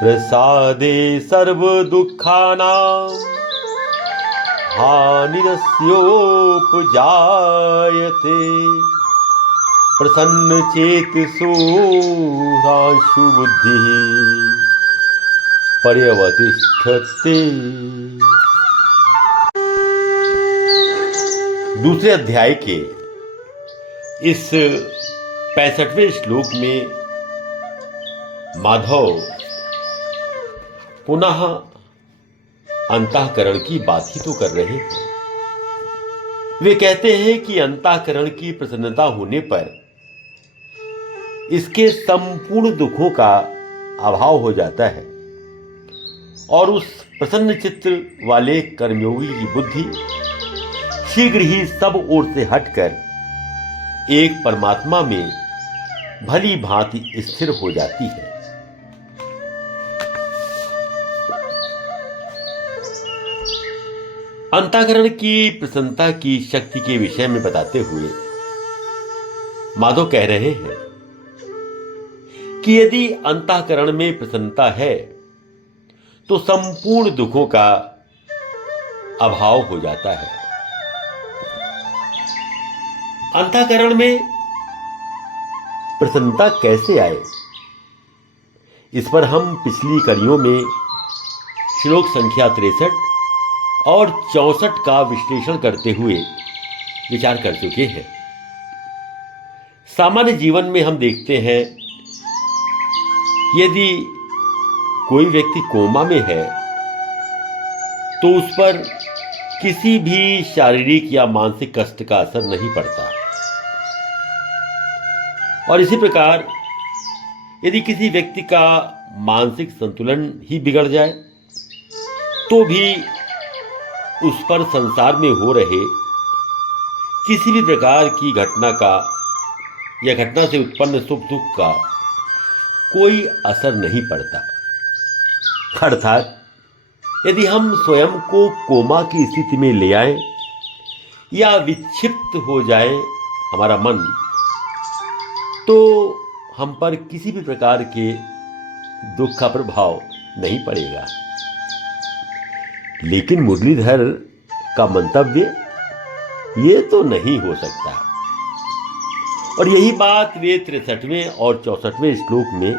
प्रसादे सर्वदुःखानां हानिरस्योपजायते प्रसन्नचेतसो शुबुद्धिः पर्यवतिष्ठते। दूसरे अध्याय के इस 65वें श्लोक में माधव पुनः अंतःकरण की बात ही तो कर रहे हैं। वे कहते हैं कि अंतःकरण की प्रसन्नता होने पर इसके संपूर्ण दुखों का अभाव हो जाता है और उस प्रसन्न चित्त वाले कर्मयोगी की बुद्धि शीघ्र ही सब ओर से हटकर एक परमात्मा में भली भांति स्थिर हो जाती है। अंतःकरण की प्रसन्नता की शक्ति के विषय में बताते हुए माधव कह रहे हैं कि यदि अंतःकरण में प्रसन्नता है तो संपूर्ण दुखों का अभाव हो जाता है। अंतःकरण में प्रसन्नता कैसे आए, इस पर हम पिछली कड़ियों में श्लोक संख्या 63 और 64 का विश्लेषण करते हुए विचार कर चुके हैं। सामान्य जीवन में हम देखते हैं यदि कोई व्यक्ति कोमा में है तो उस पर किसी भी शारीरिक या मानसिक कष्ट का असर नहीं पड़ता और इसी प्रकार यदि किसी व्यक्ति का मानसिक संतुलन ही बिगड़ जाए तो भी उस पर संसार में हो रहे किसी भी प्रकार की घटना का या घटना से उत्पन्न सुख दुख का कोई असर नहीं पड़ता। अर्थात यदि हम स्वयं को कोमा की स्थिति में ले आए या विक्षिप्त हो जाए हमारा मन, तो हम पर किसी भी प्रकार के दुख का प्रभाव नहीं पड़ेगा। लेकिन मुरलीधर का मंतव्य ये तो नहीं हो सकता और यही बात वे 63वें और 64वें श्लोक में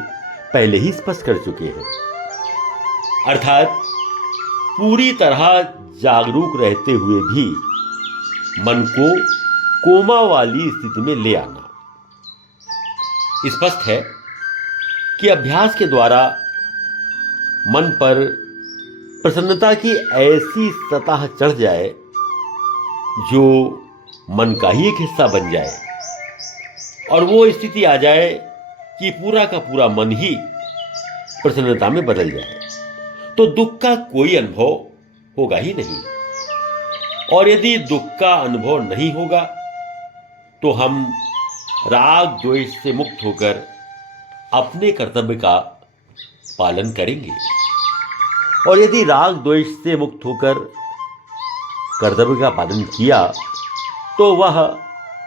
पहले ही स्पष्ट कर चुके हैं। अर्थात पूरी तरह जागरूक रहते हुए भी मन को कोमा वाली स्थिति में ले आना। स्पष्ट है कि अभ्यास के द्वारा मन पर प्रसन्नता की ऐसी सतह चढ़ जाए जो मन का ही एक हिस्सा बन जाए और वो स्थिति आ जाए कि पूरा का पूरा मन ही प्रसन्नता में बदल जाए, तो दुख का कोई अनुभव होगा ही नहीं। और यदि दुख का अनुभव नहीं होगा तो हम राग द्वेष से मुक्त होकर अपने कर्तव्य का पालन करेंगे और यदि राग द्वेष से मुक्त होकर कर्तव्य का पालन किया तो वह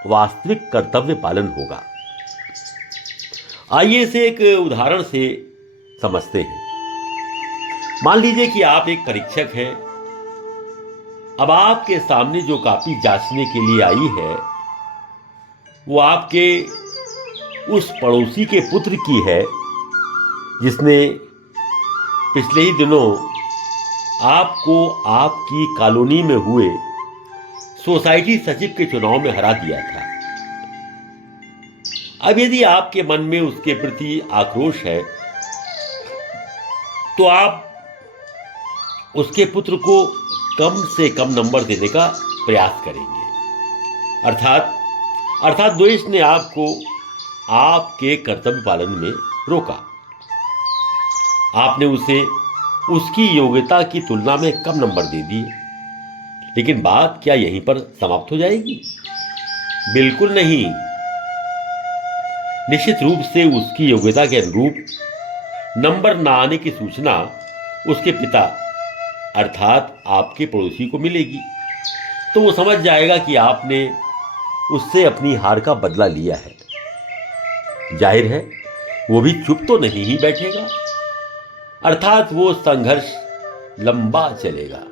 वास्तविक कर्तव्य पालन होगा। आइए इसे एक उदाहरण से समझते हैं। मान लीजिए कि आप एक परीक्षक हैं। अब आपके सामने जो कॉपी जांचने के लिए आई है वो आपके उस पड़ोसी के पुत्र की है जिसने पिछले ही दिनों आपको आपकी कॉलोनी में हुए सोसाइटी सचिव के चुनाव में हरा दिया था। अब यदि आपके मन में उसके प्रति आक्रोश है तो आप उसके पुत्र को कम से कम नंबर देने का प्रयास करेंगे। अर्थात द्वेष ने आपको आपके कर्तव्य पालन में रोका। आपने उसे उसकी योग्यता की तुलना में कम नंबर दे दिए। लेकिन बात क्या यहीं पर समाप्त हो जाएगी? बिल्कुल नहीं। निश्चित रूप से उसकी योग्यता के अनुरूप नंबर न आने की सूचना उसके पिता अर्थात आपके पड़ोसी को मिलेगी तो वो समझ जाएगा कि आपने उससे अपनी हार का बदला लिया है। जाहिर है वो भी चुप तो नहीं ही बैठेगा अर्थात वो संघर्ष लंबा चलेगा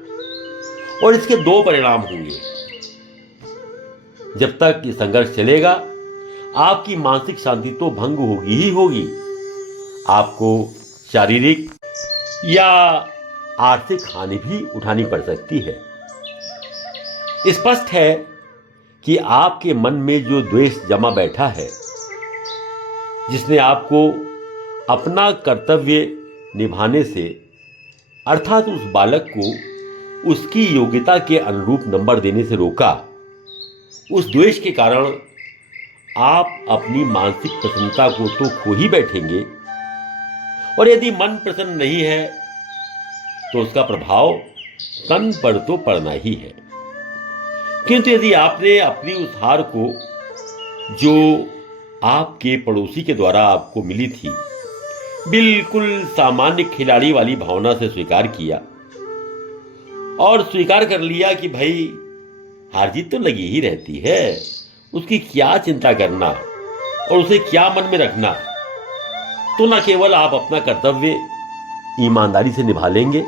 और इसके दो परिणाम होंगे। जब तक ये संघर्ष चलेगा आपकी मानसिक शांति तो भंग होगी ही होगी, आपको शारीरिक या आर्थिक हानि भी उठानी पड़ सकती है। स्पष्ट है कि आपके मन में जो द्वेष जमा बैठा है, जिसने आपको अपना कर्तव्य निभाने से अर्थात उस बालक को उसकी योग्यता के अनुरूप नंबर देने से रोका, उस द्वेष के कारण आप अपनी मानसिक प्रसन्नता को तो खो ही बैठेंगे और यदि मन प्रसन्न नहीं है तो उसका प्रभाव तन पर तो पड़ना ही है। किंतु यदि आपने अपनी उस हार को जो आपके पड़ोसी के द्वारा आपको मिली थी बिल्कुल सामान्य खिलाड़ी वाली भावना से स्वीकार किया और स्वीकार कर लिया कि भाई हार जीत तो लगी ही रहती है, उसकी क्या चिंता करना और उसे क्या मन में रखना, तो न केवल आप अपना कर्तव्य ईमानदारी से निभा लेंगे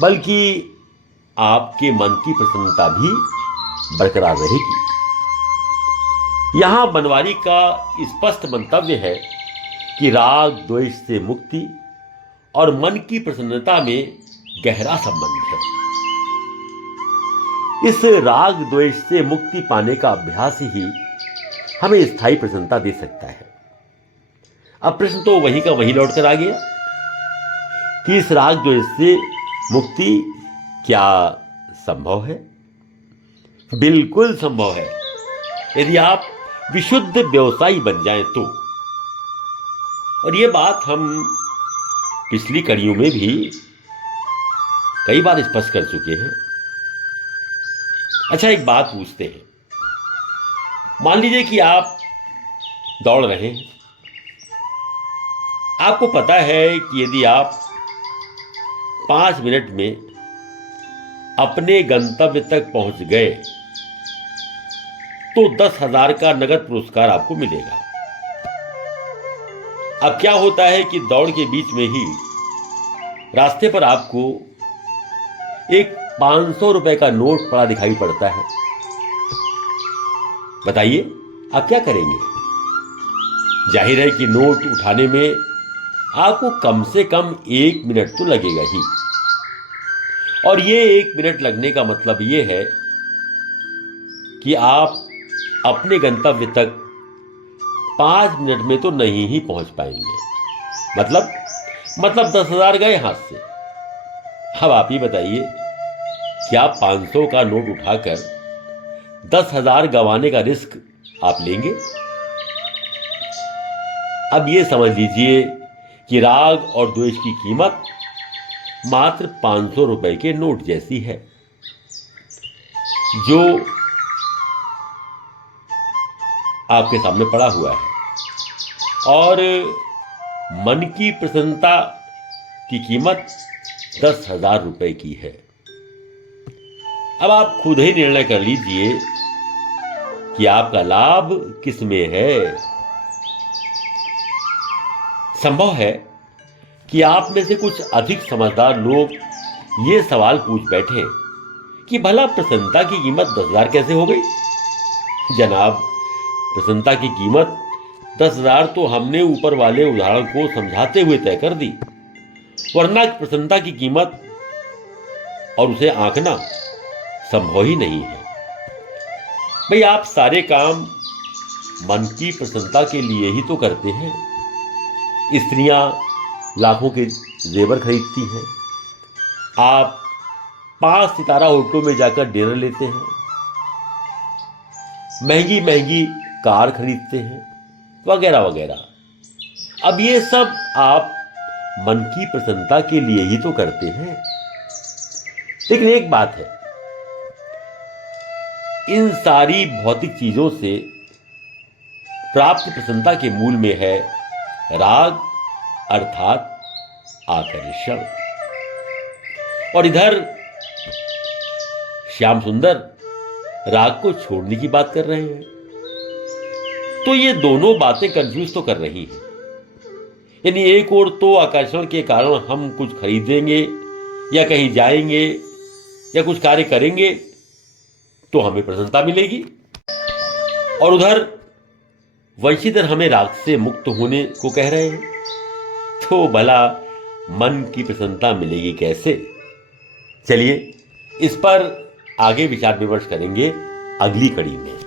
बल्कि आपके मन की प्रसन्नता भी बरकरार रहेगी। यहां बनवारी का स्पष्ट मंतव्य है कि राग द्वेष से मुक्ति और मन की प्रसन्नता में गहरा संबंध है। इस राग द्वेष से मुक्ति पाने का अभ्यास ही हमें स्थायी प्रसन्नता दे सकता है। अब प्रश्न तो वही का वही लौट कर आ गया कि इस राग द्वेष से मुक्ति क्या संभव है? बिल्कुल संभव है, यदि आप विशुद्ध व्यवसायी बन जाएं तो। और ये बात हम पिछली कड़ियों में भी कई बार स्पष्ट कर चुके हैं। अच्छा, एक बात पूछते हैं। मान लीजिए कि आप दौड़ रहे हैं, आपको पता है कि यदि आप 5 मिनट में अपने गंतव्य तक पहुंच गए तो 10,000 का नगद पुरस्कार आपको मिलेगा। अब क्या होता है कि दौड़ के बीच में ही रास्ते पर आपको एक 500 रुपए का नोट पड़ा दिखाई पड़ता है। बताइए आप क्या करेंगे? जाहिर है कि नोट उठाने में आपको कम से कम 1 मिनट तो लगेगा ही, और ये 1 मिनट लगने का मतलब ये है कि आप अपने गंतव्य तक 5 मिनट में तो नहीं ही पहुंच पाएंगे। मतलब 10,000 गए हाथ से। अब आप ही बताइए, क्या 500 का नोट उठाकर 10,000 गंवाने का रिस्क आप लेंगे? अब ये समझ लीजिए कि राग और द्वेष की कीमत मात्र 500 रुपए के नोट जैसी है, जो आपके सामने पड़ा हुआ है, और मन की प्रसन्नता की कीमत 10,000 रुपए की है। अब आप खुद ही निर्णय कर लीजिए कि आपका लाभ किस में है। संभव है कि आप में से कुछ अधिक समझदार लोग ये सवाल पूछ बैठे कि भला प्रसन्नता की कीमत 10,000 कैसे हो गई? जनाब, प्रसन्नता की कीमत 10,000 तो हमने ऊपर वाले उदाहरण को समझाते हुए तय कर दी, वरना प्रसन्नता की कीमत और उसे आंकना संभव ही नहीं है। भाई, आप सारे काम मन की प्रसन्नता के लिए ही तो करते हैं। स्त्रियां लाखों के जेवर खरीदती हैं, आप 5 सितारा होटलों में जाकर डिनर लेते हैं, महंगी महंगी कार खरीदते हैं, वगैरह वगैरह। अब ये सब आप मन की प्रसन्नता के लिए ही तो करते हैं। लेकिन एक बात है, इन सारी भौतिक चीजों से प्राप्त प्रसन्नता के मूल में है राग अर्थात आकर्षण। और इधर श्याम सुंदर राग को छोड़ने की बात कर रहे हैं। तो ये दोनों बातें कंफ्यूज तो कर रही हैं। यानी एक ओर तो आकर्षण के कारण हम कुछ खरीदेंगे या कहीं जाएंगे या कुछ कार्य करेंगे तो हमें प्रसन्नता मिलेगी, और उधर वंशीधर हमें राग से मुक्त होने को कह रहे हैं, तो भला मन की प्रसन्नता मिलेगी कैसे? चलिए इस पर आगे विचार विमर्श करेंगे अगली कड़ी में।